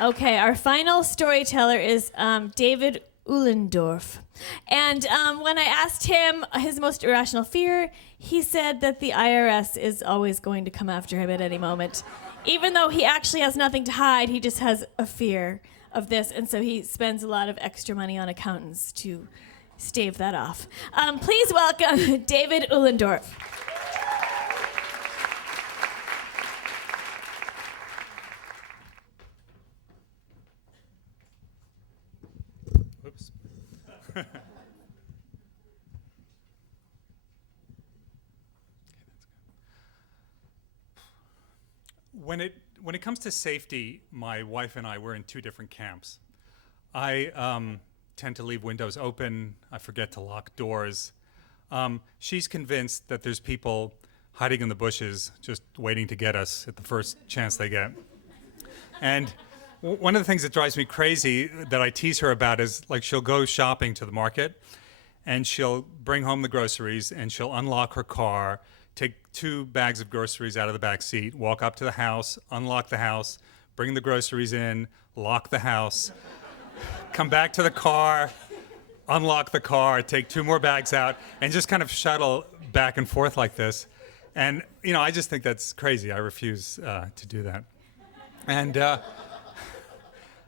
Okay, our final storyteller is David Ullendorff. And when I asked him his most irrational fear, he said that the IRS is always going to come after him at any moment. Even though he actually has nothing to hide, he just has a fear of this, and so he spends a lot of extra money on accountants to stave that off. Please welcome David Ullendorff. Oops. When it comes to safety, my wife and I were in two different camps. I tend to leave windows open. I forget to lock doors. She's convinced that there's people hiding in the bushes just waiting to get us at the first chance they get. And one of the things that drives me crazy that I tease her about is, like, she'll go shopping to the market and she'll bring home the groceries and she'll unlock her car, take 2 bags of groceries out of the back seat, walk up to the house, unlock the house, bring the groceries in, lock the house, come back to the car, unlock the car, take 2 more bags out, and just kind of shuttle back and forth like this. And, I just think that's crazy. I refuse to do that. And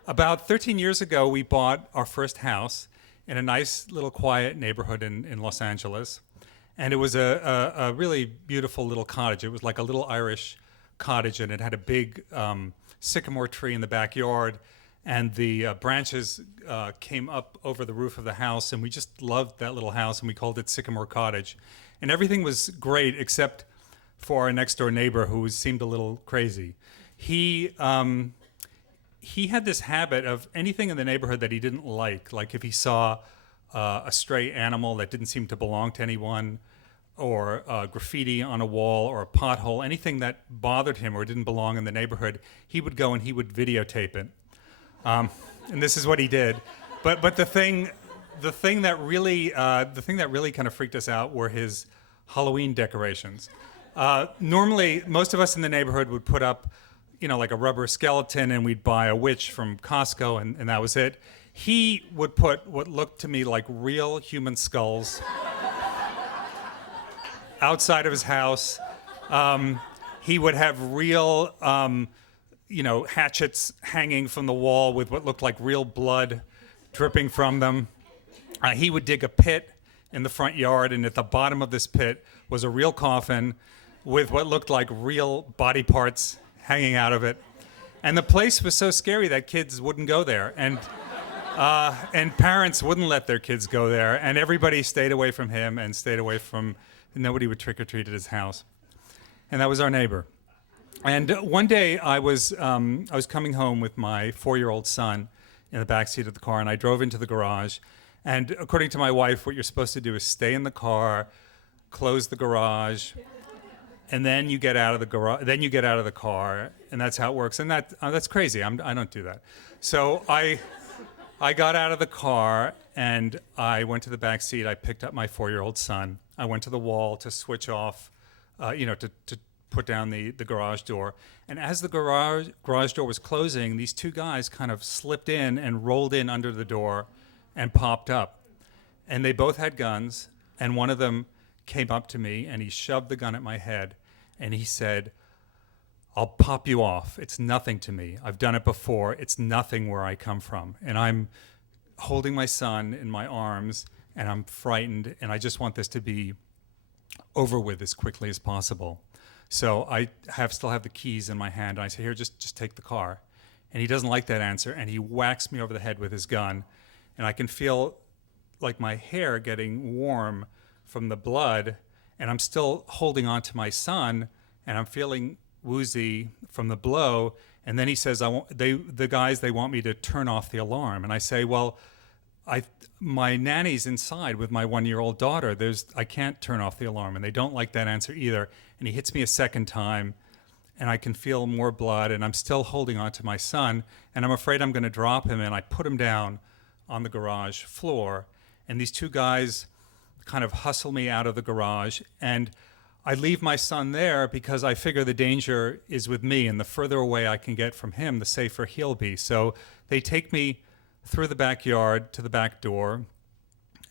about 13 years ago, we bought our first house in a nice little quiet neighborhood in Los Angeles. And it was a really beautiful little cottage. It was like a little Irish cottage, and it had a big sycamore tree in the backyard. And the branches came up over the roof of the house, and we just loved that little house, and we called it Sycamore Cottage. And everything was great except for our next door neighbor, who seemed a little crazy. He had this habit of anything in the neighborhood that he didn't like if he saw a stray animal that didn't seem to belong to anyone, or graffiti on a wall, or a pothole, anything that bothered him or didn't belong in the neighborhood, he would go and he would videotape it. And this is what he did. But the thing that really kind of freaked us out were his Halloween decorations. Normally, most of us in the neighborhood would put up, like a rubber skeleton, and we'd buy a witch from Costco, and that was it. He would put what looked to me like real human skulls outside of his house. He would have real, hatchets hanging from the wall with what looked like real blood dripping from them. He would dig a pit in the front yard, and at the bottom of this pit was a real coffin with what looked like real body parts hanging out of it. And the place was so scary that kids wouldn't go there, and parents wouldn't let their kids go there, and everybody stayed away from him and stayed away from, nobody would trick or treat at his house. And that was our neighbor. And one day I was coming home with my 4-year-old son in the backseat of the car, and I drove into the garage. And according to my wife, what you're supposed to do is stay in the car, close the garage, and then you get out of the garage. Then you get out of the car, and that's how it works. And that's crazy. I don't do that. So I got out of the car and I went to the back seat. I picked up my 4-year-old son. I went to the wall to switch off, to put down the garage door. And as the garage door was closing, these 2 guys kind of slipped in and rolled in under the door and popped up. And they both had guns, and one of them came up to me and he shoved the gun at my head and he said, "I'll pop you off. It's nothing to me. I've done it before. It's nothing where I come from." And I'm holding my son in my arms and I'm frightened, and I just want this to be over with as quickly as possible. So I still have the keys in my hand, and I say, "Here, just take the car." And he doesn't like that answer, and he whacks me over the head with his gun, and I can feel like my hair getting warm from the blood, and I'm still holding on to my son, and I'm feeling woozy from the blow. And then he says, the guys want me to turn off the alarm. And I say, "Well, my nanny's inside with my 1-year-old daughter. I can't turn off the alarm." And they don't like that answer either. And he hits me a second time, and I can feel more blood, and I'm still holding on to my son, and I'm afraid I'm going to drop him, and I put him down on the garage floor. And these 2 guys kind of hustle me out of the garage, and I leave my son there because I figure the danger is with me, and the further away I can get from him, the safer he'll be. So they take me through the backyard to the back door,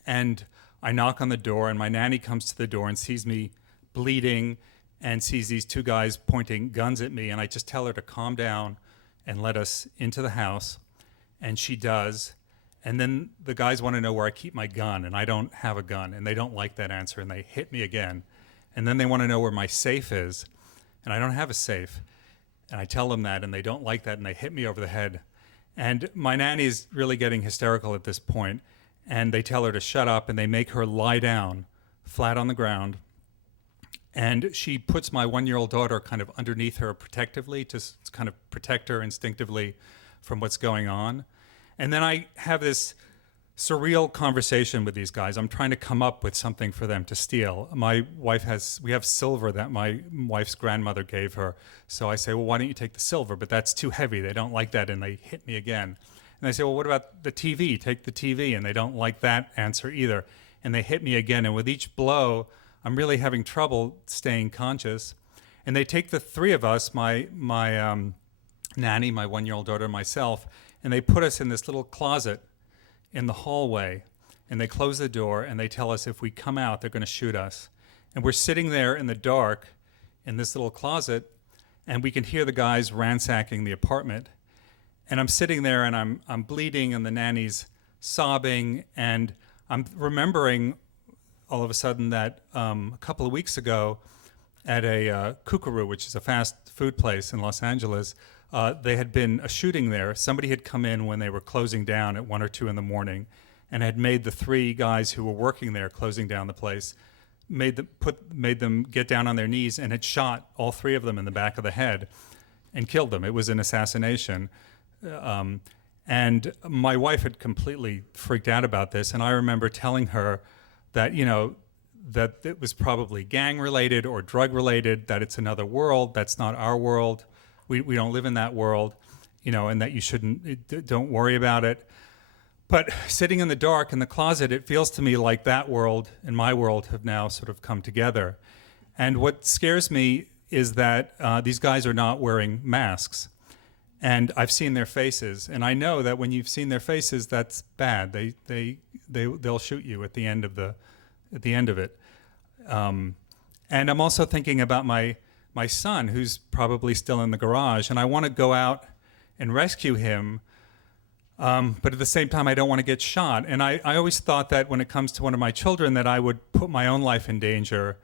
and I knock on the door, and my nanny comes to the door and sees me bleeding and sees these two guys pointing guns at me, and I just tell her to calm down and let us into the house, and she does. And then the guys want to know where I keep my gun, and I don't have a gun, and they don't like that answer, and they hit me again. And then they want to know where my safe is, and I don't have a safe. And I tell them that, and they don't like that, and they hit me over the head. And my nanny's really getting hysterical at this point, and they tell her to shut up, and they make her lie down flat on the ground. And she puts my 1-year-old daughter kind of underneath her protectively to kind of protect her instinctively from what's going on. And then I have this surreal conversation with these guys. I'm trying to come up with something for them to steal. We have silver that my wife's grandmother gave her. So I say, well, why don't you take the silver? But that's too heavy. They don't like that, and they hit me again. And I say, well, what about the TV? Take the TV. And they don't like that answer either. And they hit me again. And with each blow, I'm really having trouble staying conscious. And they take the three of us, my nanny, my 1-year-old daughter, and myself, and they put us in this little closet in the hallway, and they close the door, and they tell us if we come out, they're going to shoot us. And we're sitting there in the dark in this little closet, and we can hear the guys ransacking the apartment. And I'm sitting there, and I'm bleeding, and the nanny's sobbing, and I'm remembering all of a sudden that a couple of weeks ago at a Kookaroo, which is a fast food place in Los Angeles, they had been a shooting there. Somebody had come in when they were closing down at 1 or 2 in the morning and had made the 3 guys who were working there closing down the place, made them get down on their knees, and had shot all 3 of them in the back of the head and killed them. It was an assassination. And my wife had completely freaked out about this, and I remember telling her that, that it was probably gang-related or drug-related, that it's another world, that's not our world. We don't live in that world, and that don't worry about it. But sitting in the dark in the closet, it feels to me like that world and my world have now sort of come together. And what scares me is that these guys are not wearing masks. And I've seen their faces, and I know that when you've seen their faces, that's bad. They'll shoot you at the end of it. And I'm also thinking about my son, who's probably still in the garage, and I want to go out and rescue him, but at the same time, I don't want to get shot. And I always thought that when it comes to one of my children, that I would put my own life in danger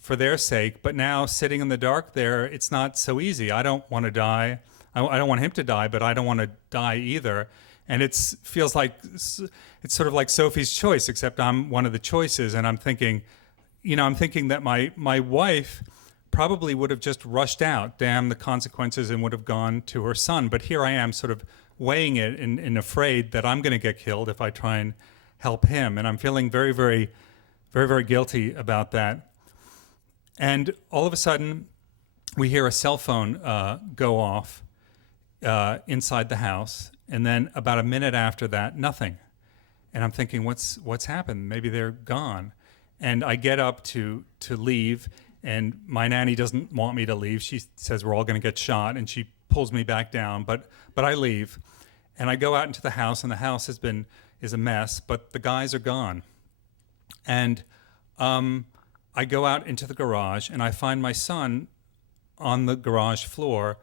for their sake. But now, sitting in the dark there, it's not so easy. I don't want to die. I don't want him to die, but I don't want to die either. And it feels like it's sort of like Sophie's Choice, except I'm one of the choices. And I'm thinking that my wife probably would have just rushed out, damn the consequences, and would have gone to her son. But here I am sort of weighing it and afraid that I'm going to get killed if I try and help him. And I'm feeling very, very, very, very guilty about that. And all of a sudden, we hear a cell phone go off inside the house. And then about a minute after that, nothing. And I'm thinking, what's happened? Maybe they're gone. And I get up to leave, and my nanny doesn't want me to leave. She says we're all going to get shot, and she pulls me back down. But I leave, and I go out into the house, and the house is a mess. But the guys are gone, and I go out into the garage, and I find my son on the garage floor.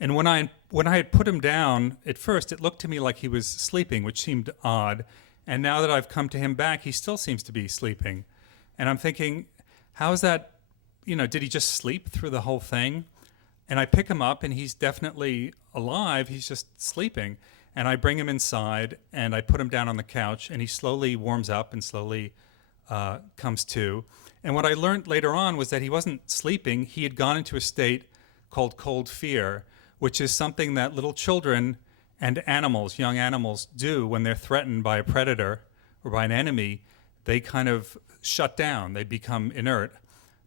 And when I had put him down, at first it looked to me like he was sleeping, which seemed odd. And now that I've come to him back, he still seems to be sleeping. And I'm thinking, how is that? Did he just sleep through the whole thing? And I pick him up, and he's definitely alive. He's just sleeping. And I bring him inside, and I put him down on the couch, and he slowly warms up and slowly comes to. And what I learned later on was that he wasn't sleeping. He had gone into a state called cold fear, which is something that little children and animals, young animals, do when they're threatened by a predator or by an enemy. They kind of shut down. They become inert.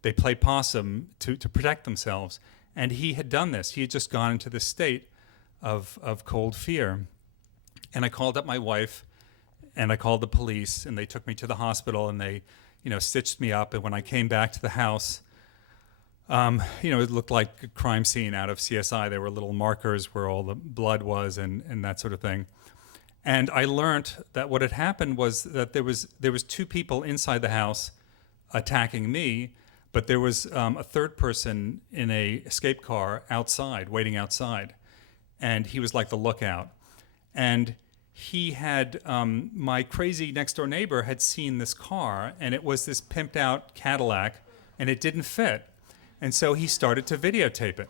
They play possum to protect themselves. And he had done this. He had just gone into this state of cold fear. And I called up my wife, and I called the police, and they took me to the hospital, and they stitched me up. And when I came back to the house, It looked like a crime scene out of CSI. There were little markers where all the blood was and that sort of thing. And I learned that what had happened was that there was 2 people inside the house attacking me, but there was a third person in a escape car outside, waiting outside. And he was like the lookout. And he had, my crazy next door neighbor had seen this car, and it was this pimped out Cadillac, and it didn't fit. And so he started to videotape it.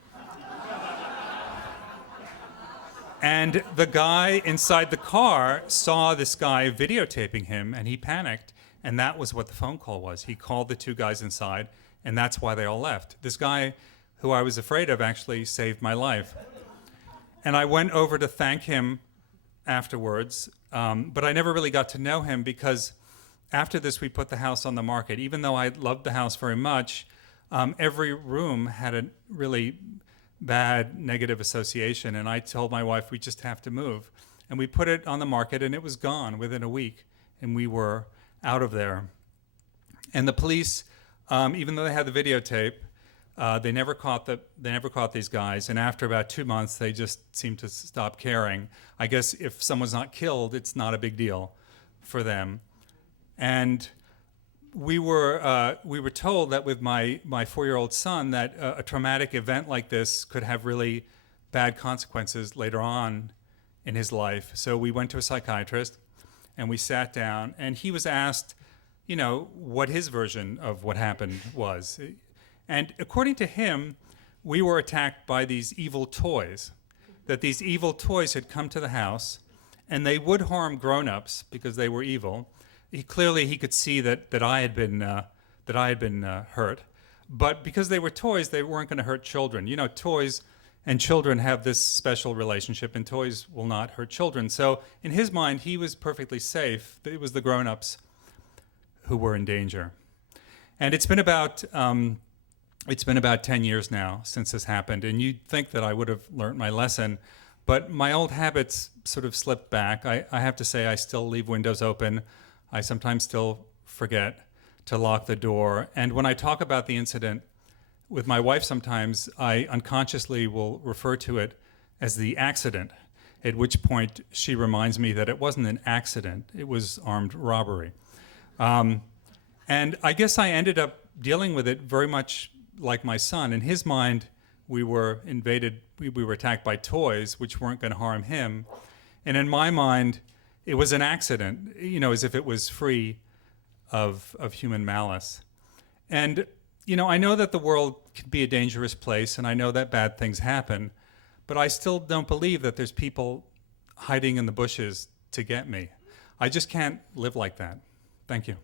And the guy inside the car saw this guy videotaping him, and he panicked. And that was what the phone call was. He called the 2 guys inside, and that's why they all left. This guy, who I was afraid of, actually saved my life. And I went over to thank him afterwards, but I never really got to know him because after this, we put the house on the market. Even though I loved the house very much, every room had a really bad negative association, and I told my wife we just have to move. And we put it on the market, and it was gone within a week, and we were out of there. And the police, even though they had the videotape, they never caught these guys. And after about 2 months, they just seemed to stop caring. I guess if someone's not killed, it's not a big deal for them. And we were told that with my 4-year-old son that a traumatic event like this could have really bad consequences later on in his life. So we went to a psychiatrist and we sat down, and he was asked, what his version of what happened was. And according to him, we were attacked by these evil toys, that these evil toys had come to the house, and they would harm grown-ups because they were evil. He could see that I had been hurt, but because they were toys, they weren't going to hurt children. Toys and children have this special relationship, and toys will not hurt children. So in his mind, he was perfectly safe. It was the grown-ups who were in danger. And it's been about 10 years now since this happened, and you'd think that I would have learned my lesson, but my old habits sort of slipped back. I have to say I still leave windows open. I sometimes still forget to lock the door. And when I talk about the incident with my wife sometimes, I unconsciously will refer to it as the accident, at which point she reminds me that it wasn't an accident, it was armed robbery. And I guess I ended up dealing with it very much like my son. In his mind, we were attacked by toys which weren't going to harm him. And in my mind, it was an accident, as if it was free of human malice. And, I know that the world can be a dangerous place, and I know that bad things happen, but I still don't believe that there's people hiding in the bushes to get me. I just can't live like that. Thank you.